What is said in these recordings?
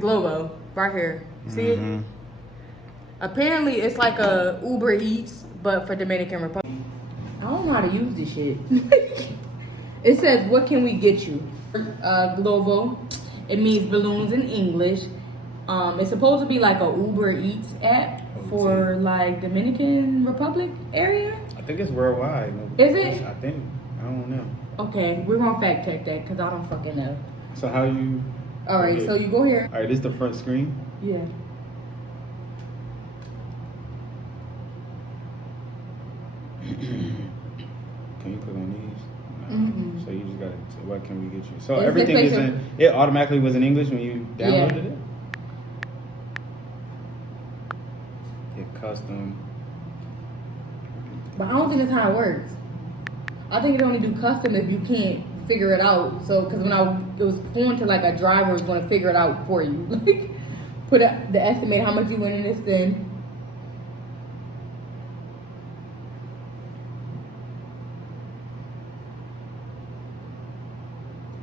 Glovo, right here. See it? Apparently, it's like a Uber Eats, but for Dominican Republic. I don't know how to use this shit. It says, what can we get you? Glovo. It means balloons in English. It's supposed to be like a Uber Eats app for like Dominican Republic area. I think it's worldwide. Is it? I think. I don't know. Okay, we're gonna fact check that because I don't fucking know. So how you... All right, so you go here. All right, this is the front screen. Yeah. Can you click on these? No. Mm-mm. So you just gotta say, what can we get you? So It's everything is like in, it automatically was in English when you downloaded it? Hit custom. But I don't think that's how it works. I think it only do custom if you can't figure it out. So, because when it was going to like a driver was going to figure it out for you. Like, put the estimate how much you went in this thing.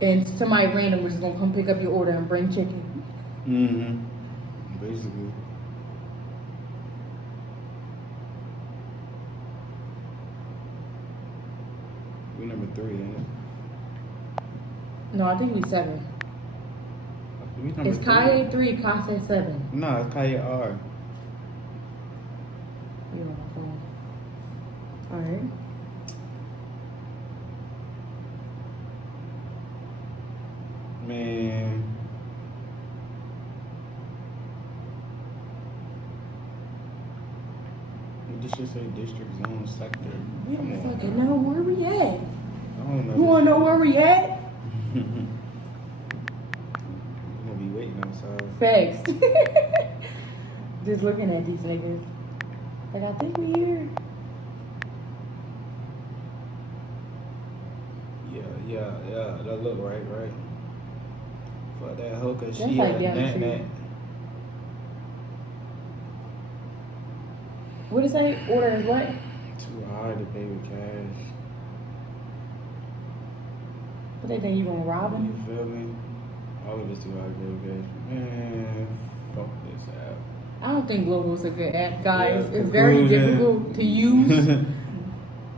And somebody random was just going to come pick up your order and bring chicken. Basically. We number 3, ain't it? No, I think we 7. We number It's Kaye 3, Casa 7. No, it's Kaye R. You on my phone. Alright. Man. This should say district, zone, sector. We Come don't on. fucking know where we at. I don't know. You wanna know where we at? We're gonna be waiting outside. Facts. Just looking at these niggas. Like, I think we here. Yeah. That look right. For that hooker, That's she like a down the nat. street. What it say? Order is what? Too hard to pay with cash. What they think you gonna rob You them? feel me? All of it's too hard to pay with cash. Man, fuck this app. I don't think Glovo's a good app, guys. Yeah, It's very conclusion. difficult to use.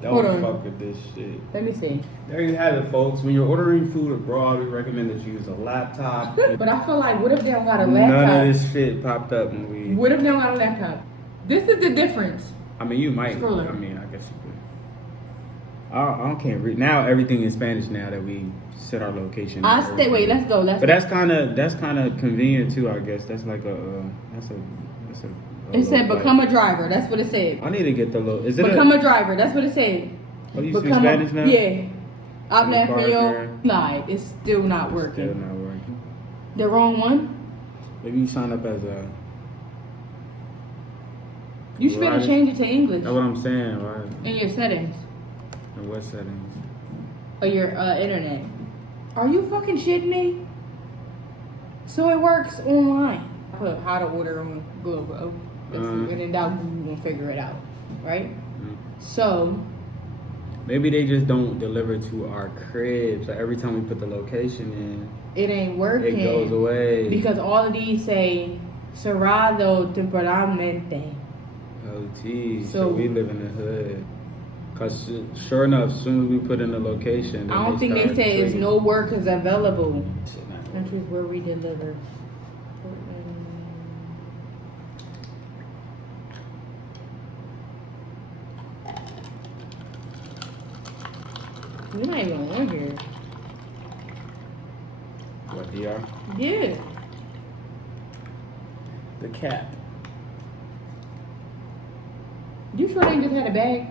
Hold on. Don't fuck with this shit. Let me see. There you have it, folks. When you're ordering food abroad, we recommend that you use a laptop. But I feel like, what if they don't got a None laptop? of this shit popped up when we... What if they don't got a laptop? This is the difference. I mean, you might. Scroller. I mean, I guess you could. I can't read. Now everything is Spanish now that we set our location. Wait, let's go. But that's kind of convenient too, I guess. That's like that's a It said like- become a driver. That's what it said. I need to get the little. Is it Become a driver. That's what it said. Oh, you speak Become Spanish now? Yeah. Habla Barber. español. Live. It's still not working. Still not working. The wrong one? Maybe you sign up as a. You should better Right. change it to English That's what I'm saying, right? in your settings In what settings? or your internet. Are you fucking shitting me? So it works online. I put how to order on Glovo. And in doubt, Google gonna figure it out, right? So Maybe they just don't deliver to our crib. So every time we put the location in, it ain't working. it goes away. Because all of these say cerrado temporalmente. OT. So So- we live in the hood. Cause sure enough, as soon as we put in the location, I don't think they start say it's clicking. no workers available. Shit, not Countries where we deliver. You're not even on here. What, DR? Yeah. The cap. You sure they just had a bag?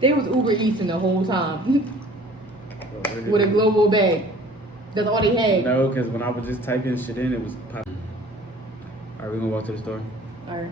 They was Uber Eating the whole time with a global bag. That's all they had. No, because when I was just typing shit in, it was popping. Alright, we gonna walk to the store. All right.